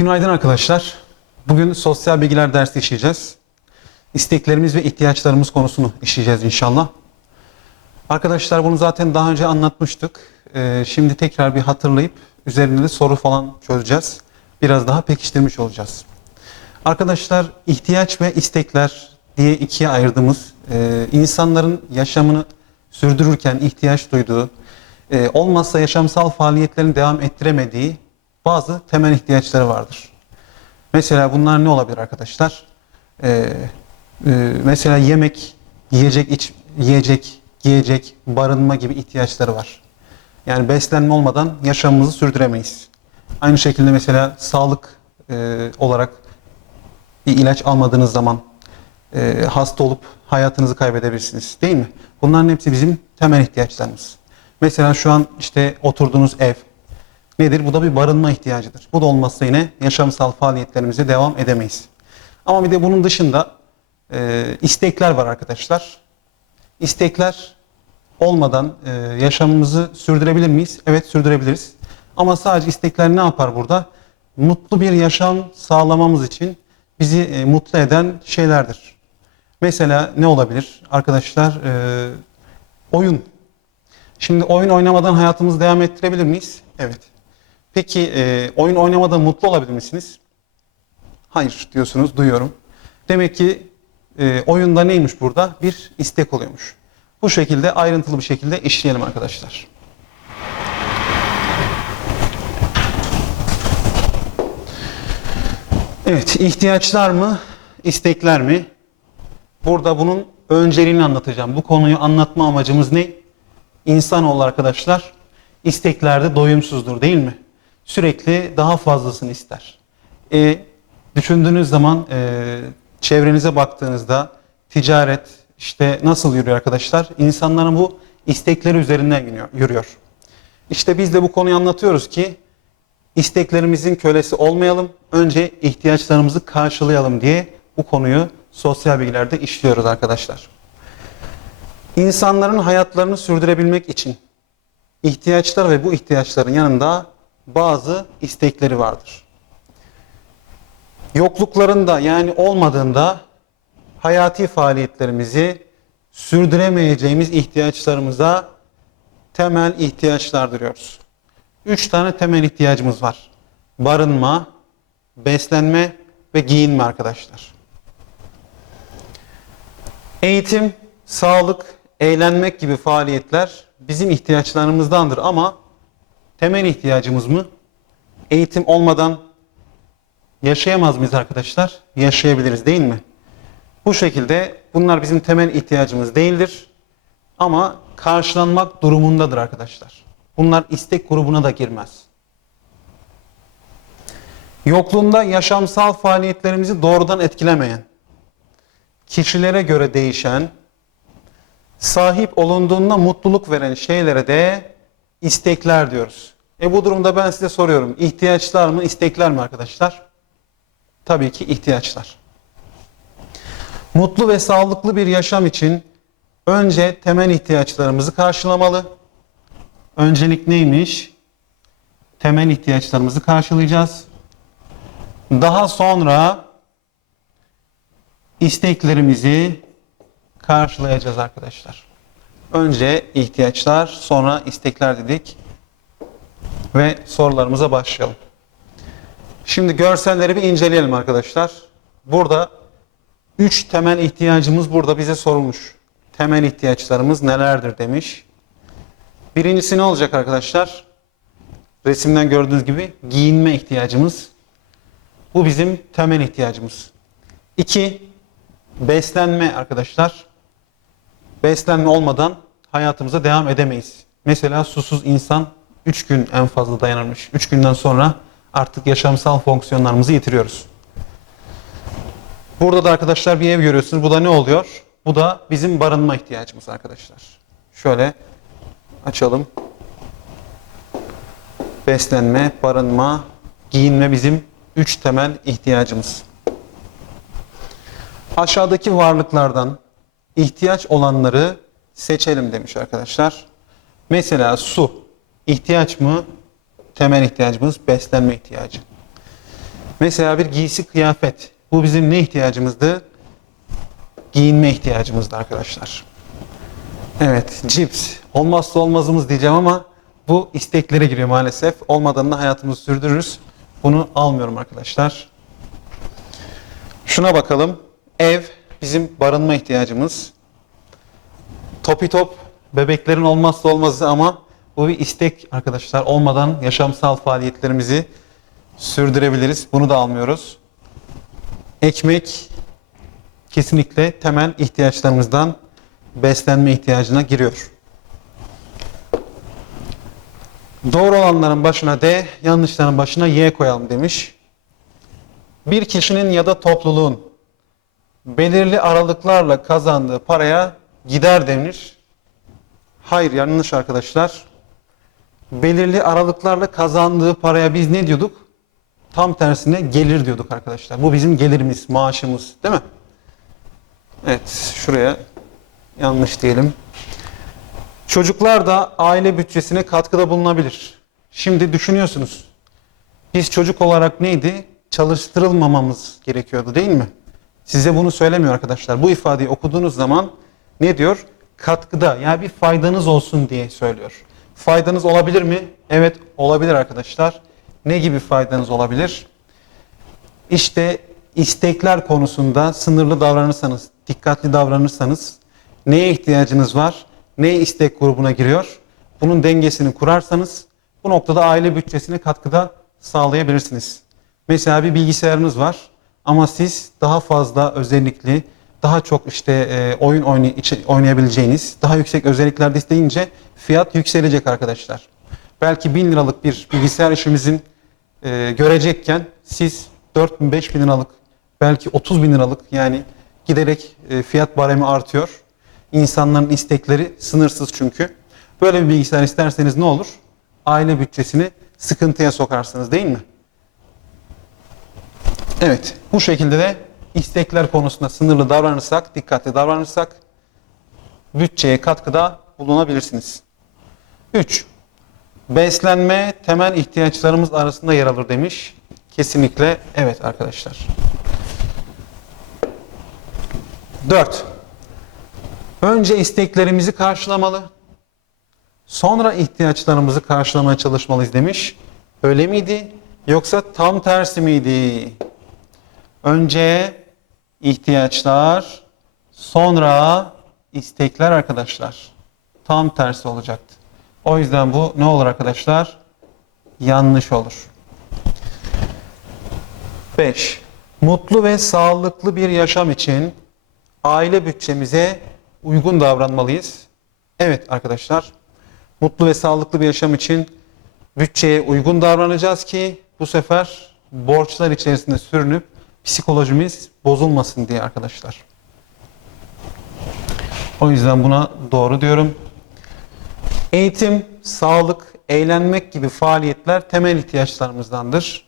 Günaydın arkadaşlar. Bugün sosyal bilgiler dersi işleyeceğiz. İsteklerimiz ve ihtiyaçlarımız konusunu işleyeceğiz inşallah. Arkadaşlar bunu zaten daha önce anlatmıştık. Ee, şimdi tekrar bir hatırlayıp üzerinde de soru falan çözeceğiz. Biraz daha pekiştirmiş olacağız. Arkadaşlar ihtiyaç ve istekler diye ikiye ayırdığımız e, insanların yaşamını sürdürürken ihtiyaç duyduğu, e, olmazsa yaşamsal faaliyetlerini devam ettiremediği bazı temel ihtiyaçları vardır. Mesela bunlar ne olabilir arkadaşlar? Ee, e, mesela yemek, yiyecek, iç, yiyecek, giyecek, barınma gibi ihtiyaçları var. Yani beslenme olmadan yaşamımızı sürdüremeyiz. Aynı şekilde mesela sağlık e, olarak bir ilaç almadığınız zaman e, hasta olup hayatınızı kaybedebilirsiniz. Değil mi? Bunların hepsi bizim temel ihtiyaçlarımız. Mesela şu an işte oturduğunuz ev nedir? Bu da bir barınma ihtiyacıdır. Bu da olmazsa yine yaşamsal faaliyetlerimize devam edemeyiz. Ama bir de bunun dışında e, istekler var arkadaşlar. İstekler olmadan e, yaşamımızı sürdürebilir miyiz? Evet sürdürebiliriz. Ama sadece istekler ne yapar burada? Mutlu bir yaşam sağlamamız için bizi e, mutlu eden şeylerdir. Mesela ne olabilir? Arkadaşlar e, oyun. Şimdi oyun oynamadan hayatımızı devam ettirebilir miyiz? Evet. Peki e, oyun oynamadan mutlu olabilir misiniz? Hayır diyorsunuz, duyuyorum. Demek ki e, oyunda neymiş burada? Bir istek oluyormuş. Bu şekilde ayrıntılı bir şekilde işleyelim arkadaşlar. Evet, ihtiyaçlar mı, istekler mi? Burada bunun önceliğini anlatacağım. Bu konuyu anlatma amacımız ne? İnsanoğlu arkadaşlar isteklerde doyumsuzdur değil mi? Sürekli daha fazlasını ister. E, düşündüğünüz zaman e, çevrenize baktığınızda ticaret işte nasıl yürüyor arkadaşlar? İnsanların bu istekleri üzerinden yürüyor-. İşte biz de bu konuyu anlatıyoruz ki isteklerimizin kölesi olmayalım. Önce ihtiyaçlarımızı karşılayalım diye bu konuyu sosyal bilgilerde işliyoruz arkadaşlar. İnsanların hayatlarını sürdürebilmek için ihtiyaçlar ve bu ihtiyaçların yanında bazı istekleri vardır. Yokluklarında yani olmadığında hayati faaliyetlerimizi sürdüremeyeceğimiz ihtiyaçlarımıza temel ihtiyaçlar diyoruz. Üç tane temel ihtiyacımız var. Barınma, beslenme ve giyinme arkadaşlar. Eğitim, sağlık, eğlenmek gibi faaliyetler bizim ihtiyaçlarımızdandır ama temel ihtiyacımız mı? Eğitim olmadan yaşayamaz mıyız arkadaşlar? Yaşayabiliriz değil mi? Bu şekilde bunlar bizim temel ihtiyacımız değildir ama karşılanmak durumundadır arkadaşlar. Bunlar istek grubuna da girmez. Yokluğunda yaşamsal faaliyetlerimizi doğrudan etkilemeyen, kişilere göre değişen, sahip olunduğunda mutluluk veren şeylere de istekler diyoruz. E bu durumda ben size soruyorum. ihtiyaçlar mı, istekler mi arkadaşlar? Tabii ki ihtiyaçlar. Mutlu ve sağlıklı bir yaşam için önce temel ihtiyaçlarımızı karşılamalı. Öncelik neymiş? Temel ihtiyaçlarımızı karşılayacağız. Daha sonra isteklerimizi karşılayacağız arkadaşlar. Önce ihtiyaçlar, sonra istekler dedik. Ve sorularımıza başlayalım. Şimdi görselleri bir inceleyelim arkadaşlar. Burada üç temel ihtiyacımız burada bize sorulmuş. Temel ihtiyaçlarımız nelerdir demiş. Birincisi ne olacak arkadaşlar? Resimden gördüğünüz gibi giyinme ihtiyacımız. Bu bizim temel ihtiyacımız. İki, beslenme arkadaşlar. Beslenme olmadan hayatımıza devam edemeyiz. Mesela susuz insan 3 gün en fazla dayanırmış. 3 günden sonra artık yaşamsal fonksiyonlarımızı yitiriyoruz. Burada da arkadaşlar bir ev görüyorsunuz. Bu da ne oluyor? Bu da bizim barınma ihtiyacımız arkadaşlar. Şöyle açalım. Beslenme, barınma, giyinme bizim üç temel ihtiyacımız. Aşağıdaki varlıklardan ihtiyaç olanları seçelim demiş arkadaşlar. Mesela su ihtiyaç mı? Temel ihtiyacımız beslenme ihtiyacı. Mesela bir giysi kıyafet. Bu bizim ne ihtiyacımızdı? Giyinme ihtiyacımızdı arkadaşlar. Evet, cips. Olmazsa olmazımız diyeceğim ama bu isteklere giriyor maalesef. Olmadan da hayatımızı sürdürürüz. Bunu almıyorum arkadaşlar. Şuna bakalım. Ev bizim barınma ihtiyacımız. Topi top bebeklerin olmazsa olmazı ama bu bir istek arkadaşlar. Olmadan yaşamsal faaliyetlerimizi sürdürebiliriz. Bunu da almıyoruz. Ekmek kesinlikle temel ihtiyaçlarımızdan beslenme ihtiyacına giriyor. Doğru olanların başına D, yanlışların başına Y koyalım demiş. Bir kişinin ya da topluluğun belirli aralıklarla kazandığı paraya gider denir. Hayır yanlış arkadaşlar. Belirli aralıklarla kazandığı paraya biz ne diyorduk? Tam tersine gelir diyorduk arkadaşlar. Bu bizim gelirimiz, maaşımız değil mi? Evet şuraya yanlış diyelim. Çocuklar da aile bütçesine katkıda bulunabilir. Şimdi düşünüyorsunuz. Biz çocuk olarak neydi? Çalıştırılmamamız gerekiyordu değil mi? Size bunu söylemiyor arkadaşlar. Bu ifadeyi okuduğunuz zaman ne diyor? Katkıda yani bir faydanız olsun diye söylüyor. Faydanız olabilir mi? Evet olabilir arkadaşlar. Ne gibi faydanız olabilir? İşte istekler konusunda sınırlı davranırsanız, dikkatli davranırsanız neye ihtiyacınız var? Ne istek grubuna giriyor? Bunun dengesini kurarsanız bu noktada aile bütçesine katkıda sağlayabilirsiniz. Mesela bir bilgisayarınız var ama siz daha fazla özellikli, daha çok işte e, oyun oynayabileceğiniz, daha yüksek özelliklerde isteyince fiyat yükselecek arkadaşlar. Belki 1000 liralık bir bilgisayar işimizin e, görecekken siz 4 bin 5 bin liralık belki 30 bin liralık yani giderek e, fiyat baremi artıyor. İnsanların istekleri sınırsız çünkü. Böyle bir bilgisayar isterseniz ne olur? Aile bütçesini sıkıntıya sokarsınız değil mi? Evet, bu şekilde de istekler konusunda sınırlı davranırsak, dikkatli davranırsak bütçeye katkıda bulunabilirsiniz. 3. Beslenme temel ihtiyaçlarımız arasında yer alır demiş. Kesinlikle evet arkadaşlar. 4. Önce isteklerimizi karşılamalı. Sonra ihtiyaçlarımızı karşılamaya çalışmalıyız demiş. Öyle miydi? Yoksa tam tersi miydi? Önce ihtiyaçlar, sonra istekler arkadaşlar. Tam tersi olacaktı. O yüzden bu ne olur arkadaşlar? Yanlış olur. 5. Mutlu ve sağlıklı bir yaşam için aile bütçemize uygun davranmalıyız. Evet arkadaşlar. Mutlu ve sağlıklı bir yaşam için bütçeye uygun davranacağız ki bu sefer borçlar içerisinde sürünüp psikolojimiz bozulmasın diye arkadaşlar. O yüzden buna doğru diyorum. Eğitim, sağlık, eğlenmek gibi faaliyetler temel ihtiyaçlarımızdandır.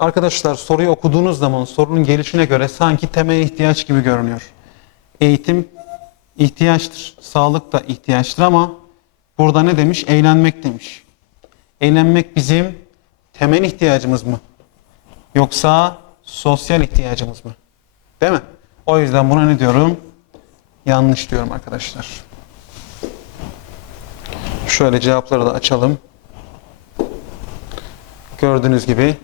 Arkadaşlar soruyu okuduğunuz zaman sorunun gelişine göre sanki temel ihtiyaç gibi görünüyor. Eğitim ihtiyaçtır, sağlık da ihtiyaçtır ama burada ne demiş? Eğlenmek demiş. Eğlenmek bizim temel ihtiyacımız mı? Yoksa sosyal ihtiyacımız mı? Değil mi? O yüzden buna ne diyorum? Yanlış diyorum arkadaşlar. Şöyle cevapları da açalım. Gördüğünüz gibi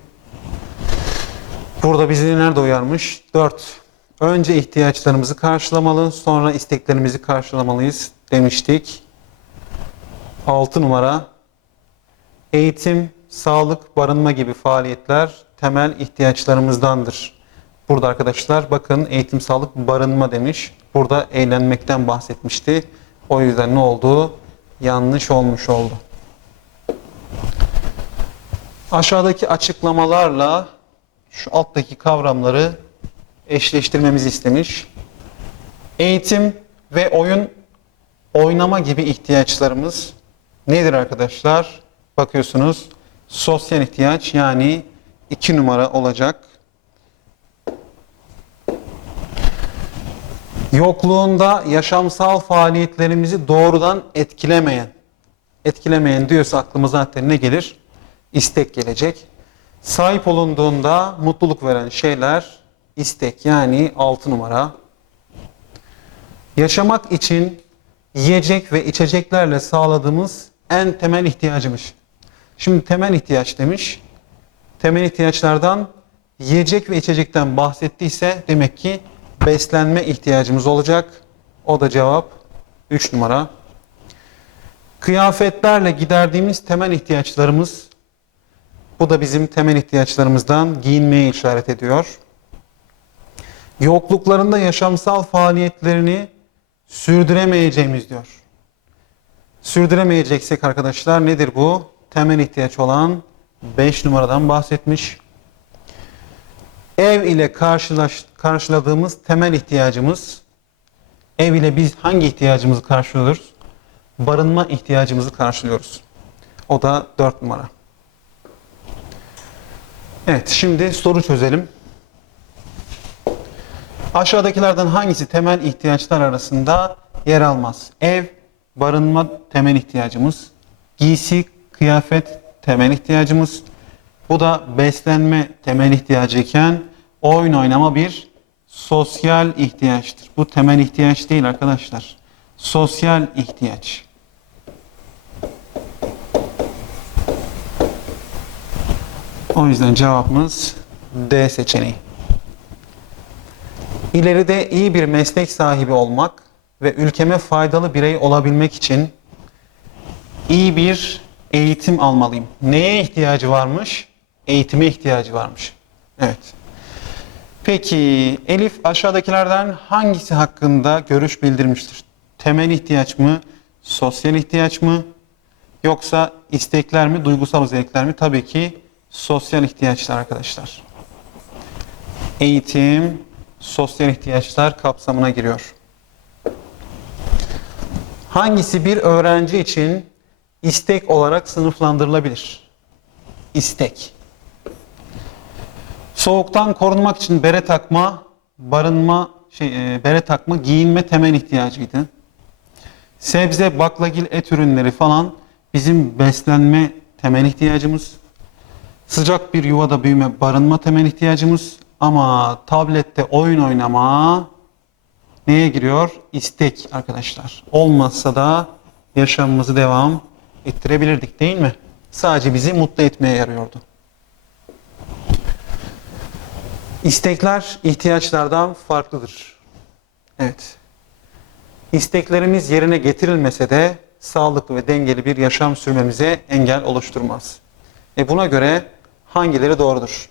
burada bizi nerede uyarmış? 4. Önce ihtiyaçlarımızı karşılamalı, sonra isteklerimizi karşılamalıyız demiştik. 6 numara eğitim, sağlık, barınma gibi faaliyetler temel ihtiyaçlarımızdandır. Burada arkadaşlar bakın eğitim, sağlık, barınma demiş. Burada eğlenmekten bahsetmişti. O yüzden ne oldu? Yanlış olmuş oldu. Aşağıdaki açıklamalarla şu alttaki kavramları eşleştirmemizi istemiş. Eğitim ve oyun oynama gibi ihtiyaçlarımız nedir arkadaşlar? Bakıyorsunuz sosyal ihtiyaç yani iki numara olacak. Yokluğunda yaşamsal faaliyetlerimizi doğrudan etkilemeyen, etkilemeyen diyorsa aklımıza zaten ne gelir? İstek gelecek. Sahip olunduğunda mutluluk veren şeyler istek yani 6 numara. Yaşamak için yiyecek ve içeceklerle sağladığımız en temel ihtiyacımız. Şimdi temel ihtiyaç demiş. Temel ihtiyaçlardan yiyecek ve içecekten bahsettiyse demek ki beslenme ihtiyacımız olacak. O da cevap 3 numara. Kıyafetlerle giderdiğimiz temel ihtiyaçlarımız bu da bizim temel ihtiyaçlarımızdan giyinmeye işaret ediyor. Yokluklarında yaşamsal faaliyetlerini sürdüremeyeceğimiz diyor. Sürdüremeyeceksek arkadaşlar nedir bu? Temel ihtiyaç olan 5 numaradan bahsetmiş. Ev ile karşılaş, karşıladığımız temel ihtiyacımız, ev ile biz hangi ihtiyacımızı karşılıyoruz? Barınma ihtiyacımızı karşılıyoruz. O da 4 numara. Evet, şimdi soru çözelim. Aşağıdakilerden hangisi temel ihtiyaçlar arasında yer almaz? Ev, barınma temel ihtiyacımız. Giysi, kıyafet temel ihtiyacımız. Bu da beslenme temel ihtiyacı iken oyun oynama bir sosyal ihtiyaçtır. Bu temel ihtiyaç değil arkadaşlar. Sosyal ihtiyaç. O yüzden cevabımız D seçeneği. İleride iyi bir meslek sahibi olmak ve ülkeme faydalı birey olabilmek için iyi bir eğitim almalıyım. Neye ihtiyacı varmış? Eğitime ihtiyacı varmış. Evet. Peki Elif aşağıdakilerden hangisi hakkında görüş bildirmiştir? Temel ihtiyaç mı? Sosyal ihtiyaç mı? Yoksa istekler mi? Duygusal özellikler mi? Tabii ki sosyal ihtiyaçlar arkadaşlar. Eğitim, sosyal ihtiyaçlar kapsamına giriyor. Hangisi bir öğrenci için istek olarak sınıflandırılabilir? İstek. Soğuktan korunmak için bere takma, barınma, şey, e, bere takma, giyinme temel ihtiyacıydı. Sebze, baklagil, et ürünleri falan bizim beslenme temel ihtiyacımız. Sıcak bir yuvada büyüme, barınma temel ihtiyacımız. Ama tablette oyun oynama neye giriyor? İstek arkadaşlar. Olmazsa da yaşamımızı devam ettirebilirdik değil mi? Sadece bizi mutlu etmeye yarıyordu. İstekler ihtiyaçlardan farklıdır. Evet. İsteklerimiz yerine getirilmese de sağlıklı ve dengeli bir yaşam sürmemize engel oluşturmaz. E buna göre hangileri doğrudur?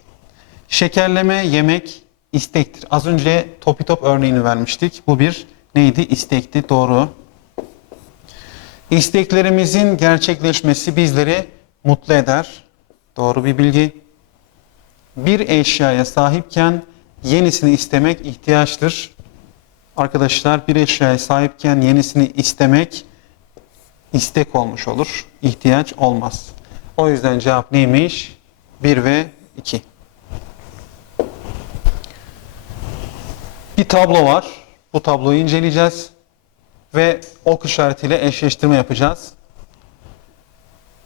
Şekerleme yemek istektir. Az önce topi top örneğini vermiştik. Bu bir neydi? İstekti. Doğru. İsteklerimizin gerçekleşmesi bizleri mutlu eder. Doğru bir bilgi. Bir eşyaya sahipken yenisini istemek ihtiyaçtır. Arkadaşlar bir eşyaya sahipken yenisini istemek istek olmuş olur. İhtiyaç olmaz. O yüzden cevap neymiş? 1 ve 2. Bir tablo var. Bu tabloyu inceleyeceğiz. Ve ok işaretiyle eşleştirme yapacağız.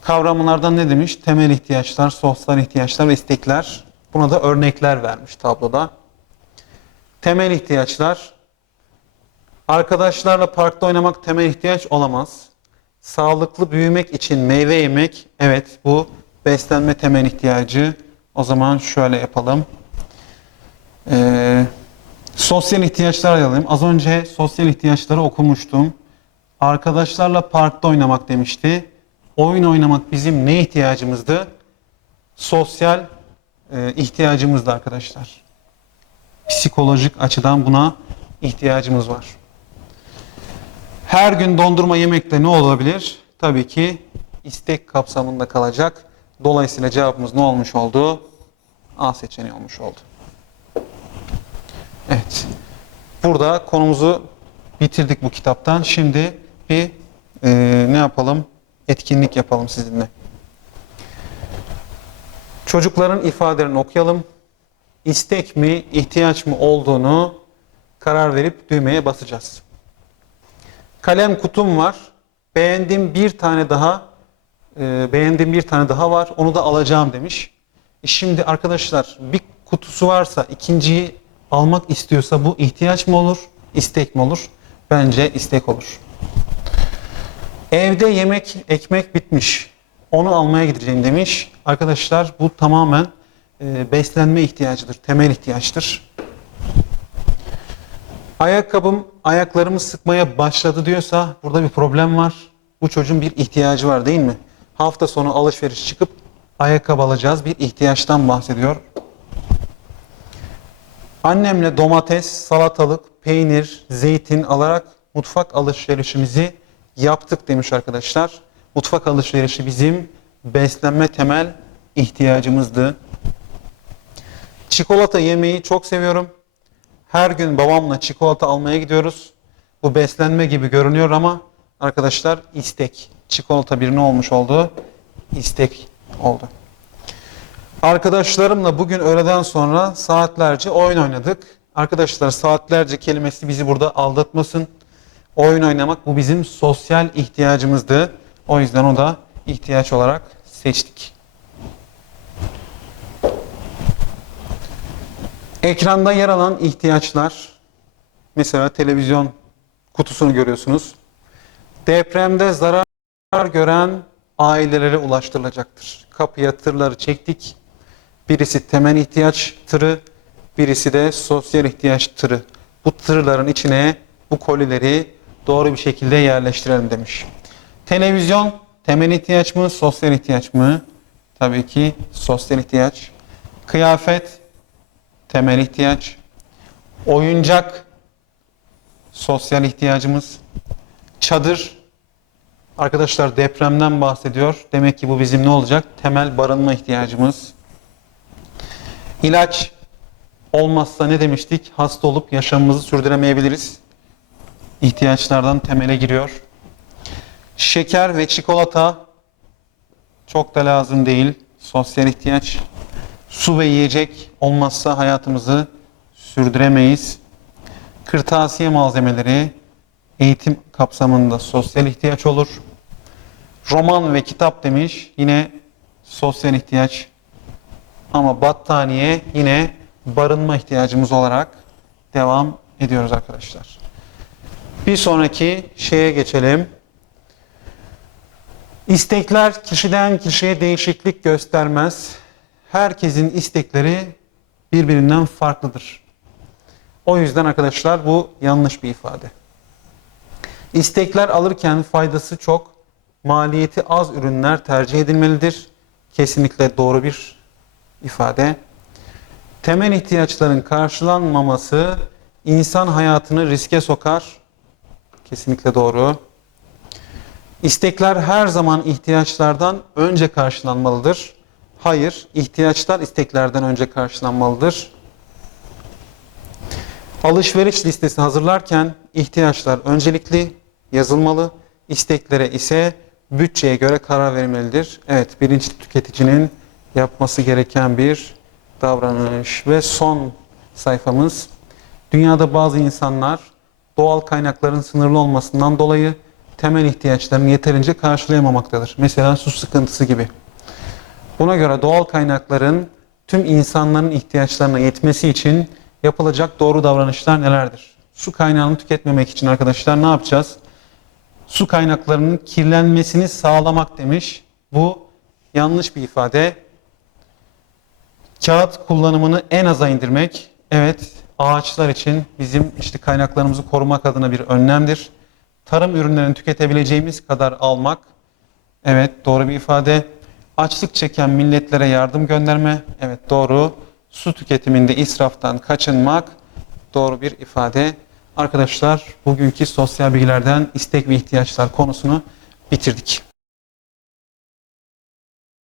Kavramlardan ne demiş? Temel ihtiyaçlar, sosyal ihtiyaçlar ve istekler. Buna da örnekler vermiş tabloda. Temel ihtiyaçlar. Arkadaşlarla parkta oynamak temel ihtiyaç olamaz. Sağlıklı büyümek için meyve yemek, evet bu beslenme temel ihtiyacı. O zaman şöyle yapalım. Ee, sosyal ihtiyaçlar alalım. Az önce sosyal ihtiyaçları okumuştum. Arkadaşlarla parkta oynamak demişti. Oyun oynamak bizim ne ihtiyacımızdı? Sosyal e, ihtiyacımızdı arkadaşlar. Psikolojik açıdan buna ihtiyacımız var. Her gün dondurma yemekte ne olabilir? Tabii ki istek kapsamında kalacak. Dolayısıyla cevabımız ne olmuş oldu? A seçeneği olmuş oldu. Evet. Burada konumuzu bitirdik bu kitaptan. Şimdi bir e, ne yapalım? Etkinlik yapalım sizinle. Çocukların ifadelerini okuyalım. İstek mi, ihtiyaç mı olduğunu karar verip düğmeye basacağız. Kalem kutum var. Beğendiğim bir tane daha e, beğendiğim bir tane daha var. Onu da alacağım demiş. E Şimdi arkadaşlar bir kutusu varsa ikinciyi almak istiyorsa bu ihtiyaç mı olur, istek mi olur? Bence istek olur. Evde yemek, ekmek bitmiş. Onu almaya gideceğim demiş. Arkadaşlar bu tamamen e, beslenme ihtiyacıdır, temel ihtiyaçtır. Ayakkabım ayaklarımı sıkmaya başladı diyorsa burada bir problem var. Bu çocuğun bir ihtiyacı var değil mi? Hafta sonu alışveriş çıkıp ayakkabı alacağız. Bir ihtiyaçtan bahsediyor. Annemle domates, salatalık, peynir, zeytin alarak mutfak alışverişimizi yaptık demiş arkadaşlar. Mutfak alışverişi bizim beslenme temel ihtiyacımızdı. Çikolata yemeyi çok seviyorum. Her gün babamla çikolata almaya gidiyoruz. Bu beslenme gibi görünüyor ama arkadaşlar istek. Çikolata bir ne olmuş oldu? İstek oldu. Arkadaşlarımla bugün öğleden sonra saatlerce oyun oynadık. Arkadaşlar saatlerce kelimesi bizi burada aldatmasın. Oyun oynamak bu bizim sosyal ihtiyacımızdı. O yüzden o da ihtiyaç olarak seçtik. Ekranda yer alan ihtiyaçlar, mesela televizyon kutusunu görüyorsunuz. Depremde zarar gören ailelere ulaştırılacaktır. Kapıya tırları çektik. Birisi temel ihtiyaç tırı, birisi de sosyal ihtiyaç tırı. Bu tırların içine bu kolileri doğru bir şekilde yerleştirelim demiş. Televizyon temel ihtiyaç mı, sosyal ihtiyaç mı? Tabii ki sosyal ihtiyaç. Kıyafet temel ihtiyaç. Oyuncak sosyal ihtiyacımız. Çadır arkadaşlar depremden bahsediyor. Demek ki bu bizim ne olacak? Temel barınma ihtiyacımız. İlaç olmazsa ne demiştik? Hasta olup yaşamımızı sürdüremeyebiliriz. İhtiyaçlardan temele giriyor. Şeker ve çikolata çok da lazım değil. Sosyal ihtiyaç. Su ve yiyecek olmazsa hayatımızı sürdüremeyiz. Kırtasiye malzemeleri eğitim kapsamında sosyal ihtiyaç olur. Roman ve kitap demiş yine sosyal ihtiyaç. Ama battaniye yine barınma ihtiyacımız olarak devam ediyoruz arkadaşlar. Bir sonraki şeye geçelim. İstekler kişiden kişiye değişiklik göstermez. Herkesin istekleri birbirinden farklıdır. O yüzden arkadaşlar bu yanlış bir ifade. İstekler alırken faydası çok, maliyeti az ürünler tercih edilmelidir. Kesinlikle doğru bir ifade. Temel ihtiyaçların karşılanmaması insan hayatını riske sokar. Kesinlikle doğru. İstekler her zaman ihtiyaçlardan önce karşılanmalıdır. Hayır, ihtiyaçlar isteklerden önce karşılanmalıdır. Alışveriş listesi hazırlarken ihtiyaçlar öncelikli yazılmalı, isteklere ise bütçeye göre karar verilmelidir. Evet, bilinçli tüketicinin yapması gereken bir davranış ve son sayfamız. Dünyada bazı insanlar doğal kaynakların sınırlı olmasından dolayı temel ihtiyaçlarını yeterince karşılayamamaktadır. Mesela su sıkıntısı gibi. Buna göre doğal kaynakların tüm insanların ihtiyaçlarına yetmesi için yapılacak doğru davranışlar nelerdir? Su kaynağını tüketmemek için arkadaşlar ne yapacağız? Su kaynaklarının kirlenmesini sağlamak demiş. Bu yanlış bir ifade. Kağıt kullanımını en aza indirmek. Evet, ağaçlar için bizim işte kaynaklarımızı korumak adına bir önlemdir. Tarım ürünlerini tüketebileceğimiz kadar almak. Evet, doğru bir ifade. Açlık çeken milletlere yardım gönderme. Evet, doğru. Su tüketiminde israftan kaçınmak. Doğru bir ifade. Arkadaşlar, bugünkü sosyal bilgilerden istek ve ihtiyaçlar konusunu bitirdik.